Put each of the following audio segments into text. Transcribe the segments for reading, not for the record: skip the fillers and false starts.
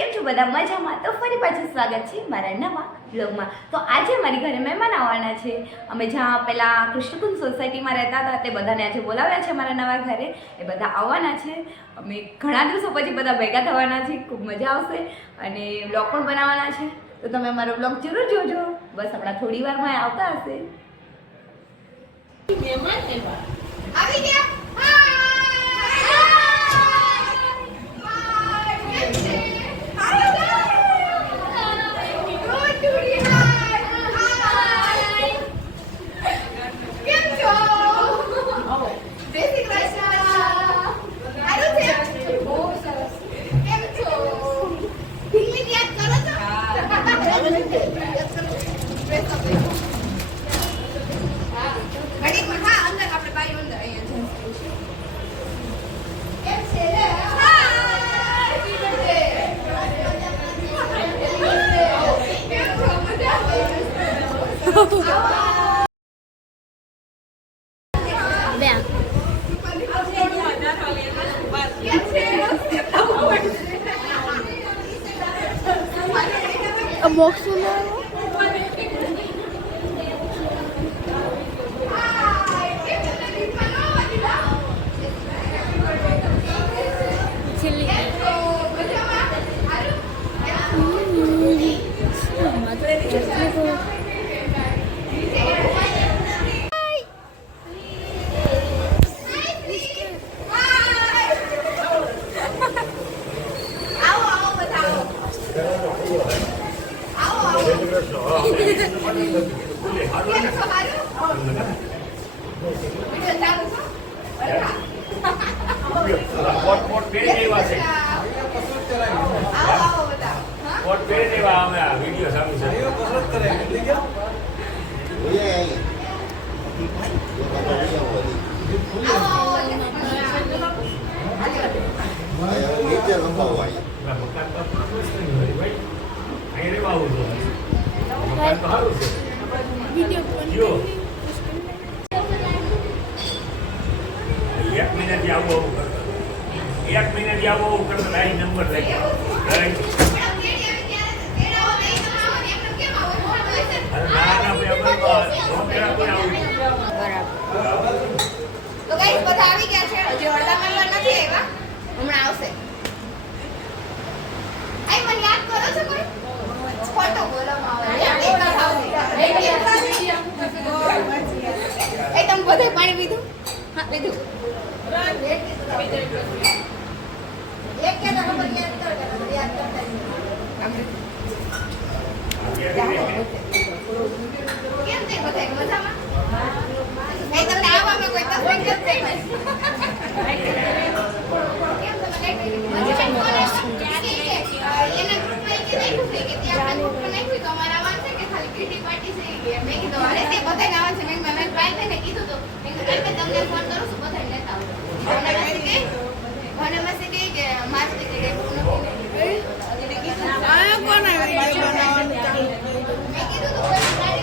કેમ છો બધા મજામાં? તો ફરી પાછું સ્વાગત છે મારા નવા બ્લોગમાં. તો આજે મારી ઘરે મહેમાન આવવાના છે. અમે જ્યાં પહેલાં કૃષ્ણકુંજ સોસાયટીમાં રહેતા હતા તે બધાને આજે બોલાવ્યા છે મારા નવા ઘરે. એ બધા આવવાના છે. અમે ઘણા દિવસો પછી બધા ભેગા થવાના છે. ખૂબ મજા આવશે અને બ્લોગ પણ બનાવવાના છે. તો તમે અમારો બ્લોગ જરૂર જોજો. બસ હમણાં થોડી વારમાં આવતા હશે. આવી ગયા. box एक महीने जाओ करता लाइन नंबर लेके राइट अरे ना पे अपन नो मेरा कोई आउट બરાબર. તો ગાઈસ બધા આવી ગયા છે. હજી અડધા કલાક નથી આવ્યા. હમણાં આવશે. આઈ મને યાદ કરો છો કોઈ? ફોટો બોલાવવામાં આવે. એ તમે બધે પાણી પીધું? હા પીધું. એક કે તો ખબર યાદ કરતા કેમ તે બધા મજામાં? એ તમને આવવામાં કોઈ તકલીફ નથી થઈ? કેમ તમે એને ગ્રુપમાં કે નહીં ખુલે કે ત્યાં ગ્રુપમાં નહીં ખુલે તો અમારે આવવાનું છે કે ખાલી કિટી પાર્ટી છે કે મેં કીધું અરે તે બધાને આવવાનું છે. મેં ટ્રાય કરીને કીધું તો મેં કીધું તમને ફોન કરું છું બધાને લેતા આવો. મને મેસેજ કે મારે કે કોણ નથી આ કોણ આવી બનાવવાનું ચાલુ મેં કીધું તો કોઈ ગાડી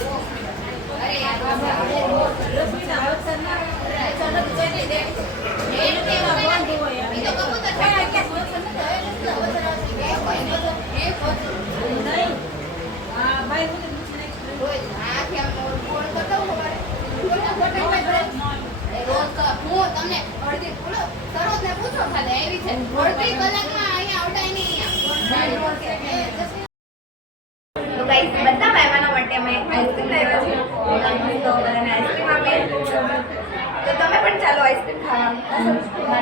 તો રોજ હું તમને અડધી સરોજને પૂછો ખાલી એવી છે અડધી કલાકમાં અહીંયા આવડાય નહીં તો ગાઈસ બધા મહેમાનો માટે અમે આઈસ્ક્રીમ લાવ્યા છે તો બધાને આઈસ્ક્રીમ આપીએ તો તમે પણ ચાલો આઈસ્ક્રીમ ખાવા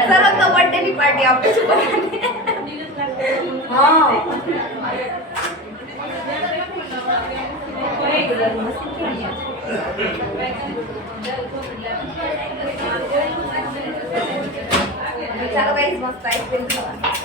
સરસ તો બર્થડે ની પાર્ટી આપું છું બધાને હા ચાલો ગાઈસ મસ્ત આઈસ્ક્રીમ ખાવા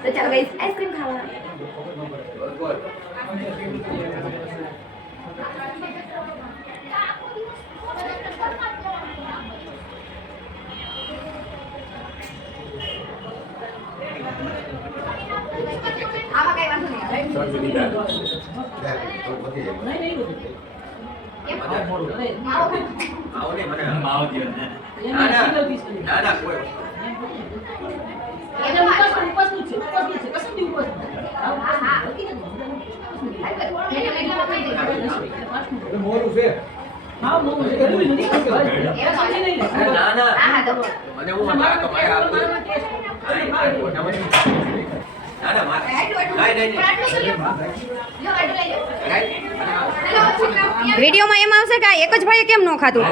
तो चलो गाइस आइसक्रीम खावा आमा कई वांधो नहीं વિડીયોમાં એમ આવશે કે એક જ ભાઈએ કેમ ન ખાધું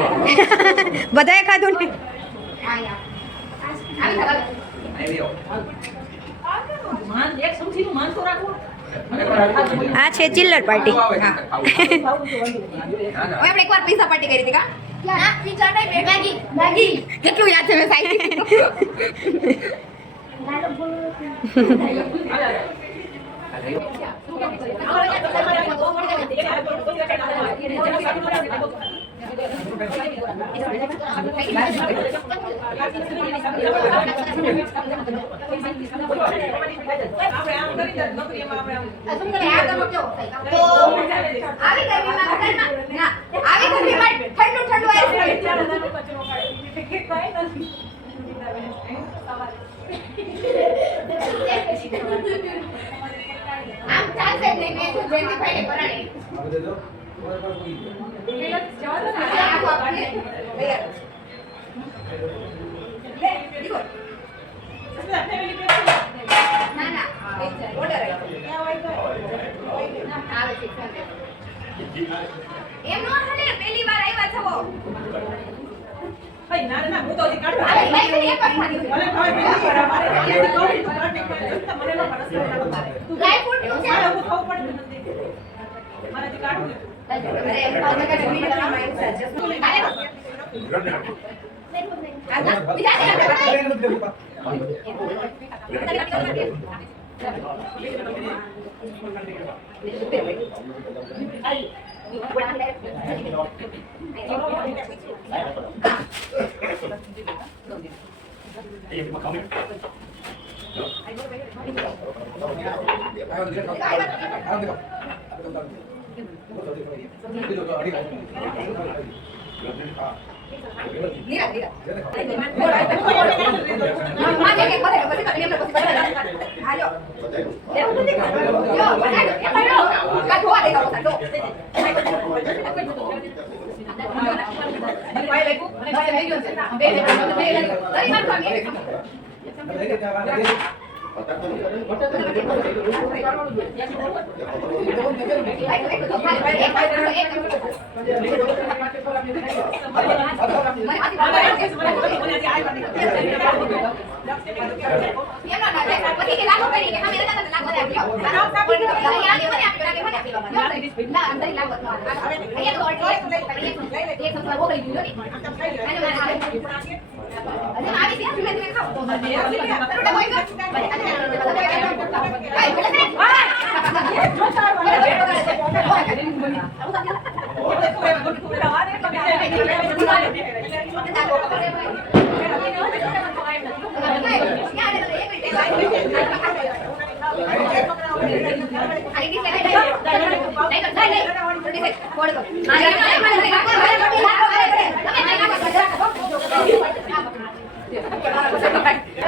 બધાએ ખાધું ને આ છે ચિલ્લર પાર્ટી આપણે એકવાર પિઝા પાર્ટી કરી હતી કા ના પીઝા નહીં મેગી મેગી કેટલું યાદ છે મેં સાઈ આમ ચાલશે નહીં મેં તો જયંતિભાઈને પરાણે ના ના ઓર્ડર આવે છે એમ નો હાલે પહેલી વાર આવ્યા છો ભાઈ ના ના હું તો હજી કાઢું અરે ભાઈ તો એક જ ખાધી છે ભલે ભાઈ પહેલી વાર અમારે ત્યાંથી કહું મને ન પરસ ડ્રાય ફ્રૂટ નું છે મારે હું ખાવું પડે નથી મારે હજી કાઢું ને અરે એમ પાછા કાઢે વિડિયો બનાવવા આવ્યું છે જસ્ટ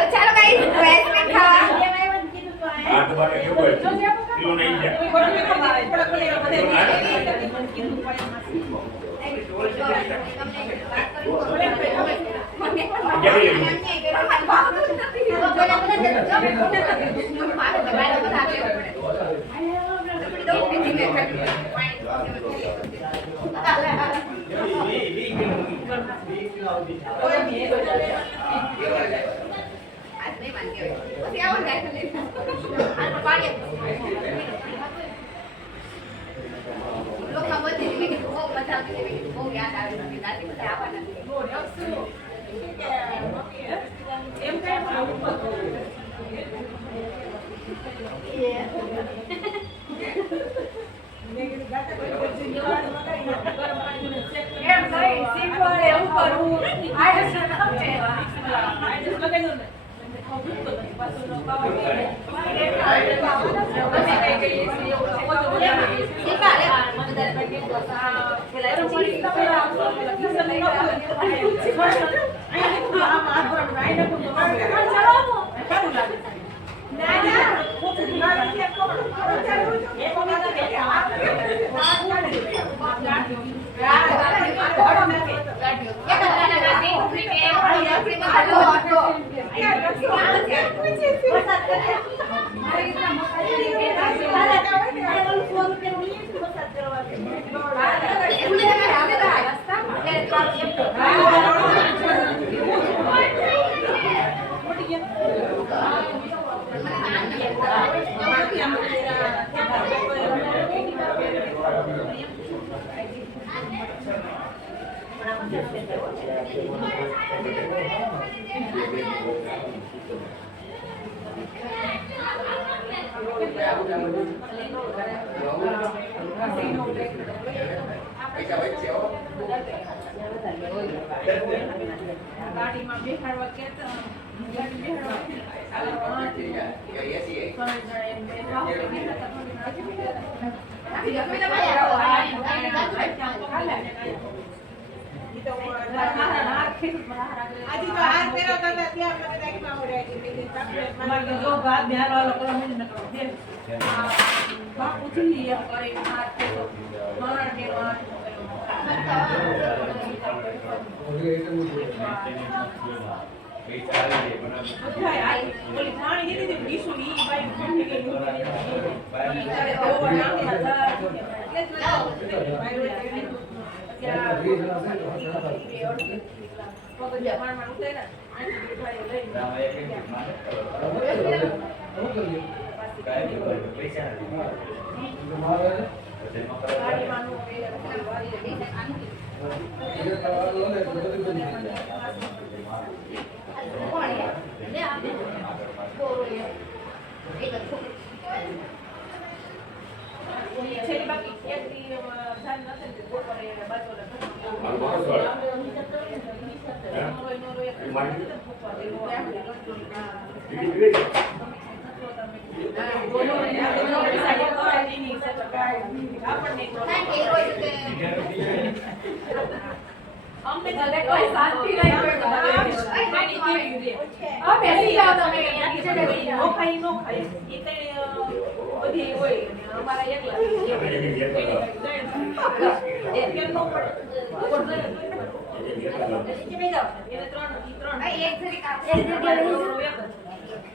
ચાલો ગાઈસ આઈસ્ક્રીમ ખાવા આ તમારે કેવું હોય કિલો નહીં ગાડીમાં બેહાડવા કેતા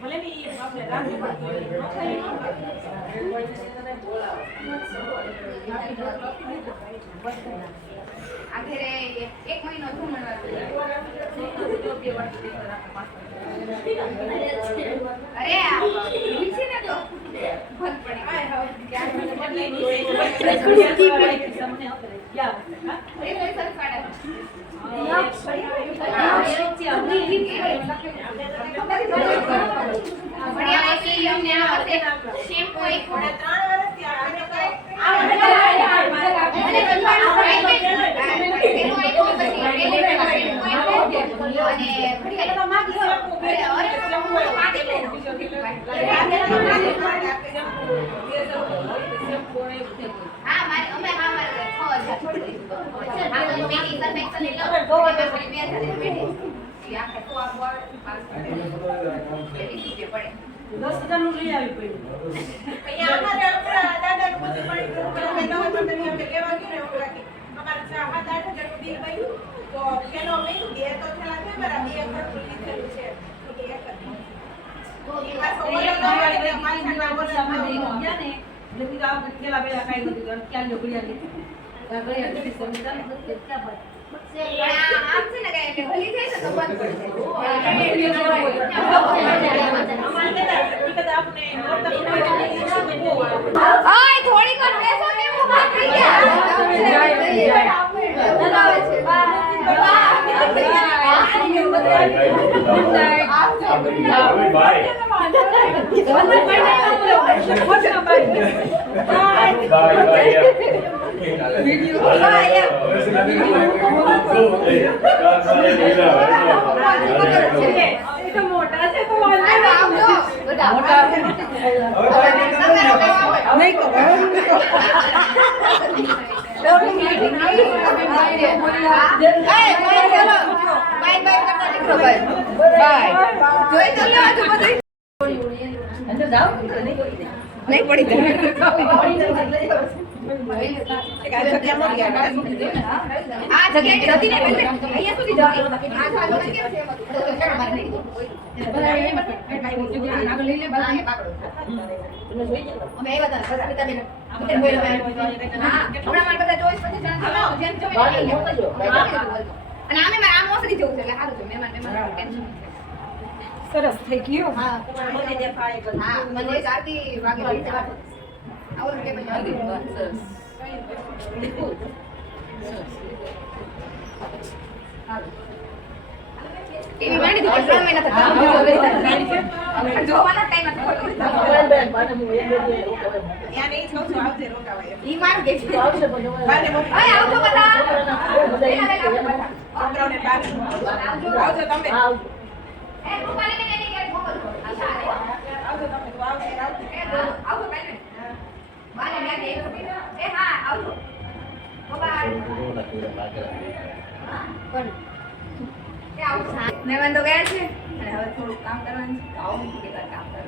ભલે ની આપણે રાખી આ ઘરે એક મહિનો જમણવાર અરે આ છે ને તો ભલ નું લઈ આવી પડ્યું અહીંયા અમારે દાદા નું બધું પડી ગયું અમે લેવા ગયું ને અમારે 7-8 હજાર બિલ બન્યું તો પેલો મેં બે તો થેલા છે બરાબર બે ઘર લીધેલું છે તો એક તો એ પાછો ઓલો નવાળી મારી ના બોલવા ગયા ને એટલે મી ગાવ પેલા પેલા કાઈ બધું ક્યાં જો ગળિયા લીધી ગળિયા લીધી સમજતા ને ક્યાં બાદ આમ છે ને કે ભલી જાય તો બંધ આય થોડીક વાર બેસો ને હું વાત થઈ ગયા મોટા છે તો નહીં પડી આ જગ્યા જતી ને એટલે અહીંયા સુધી જવાની આ ચાલો કેમ છે તો ચાલો મારે નહીં અમે એ બધા સવિતા બેન આપણે બોલો બેન હા હમણાં મારે બધા 24-25 જણ જેમ અને આમે મારા આમ ઓસરી જવું છે એટલે સારું છે મહેમાન ટેન્શન સરસ થઈ ગયું હા મને દેખાય બધું હા મને સાથી વાગે આવી જવા આવું કે પછી સરસ ટીવી માંડી દીધી 3 મહિના થતા જોવાનો ટાઈમ હતો યા નહીં છો છો આવજે રોકાવાય ઈ માર કે છે આવશે ઓય આવજો બધા છોકરાઓને બાર આવજો તમે એ રૂપાલી ને એની ઘરે મોકલજો અચ્છા આવજો તમે તો આવજો આવજો કાઈ બાને મે એ હા આવજો બાય પણ એ આવજો મહેમાન તો ગયા છે અને હવે થોડું કામ કરવાનું છે આવું કે કામ કરો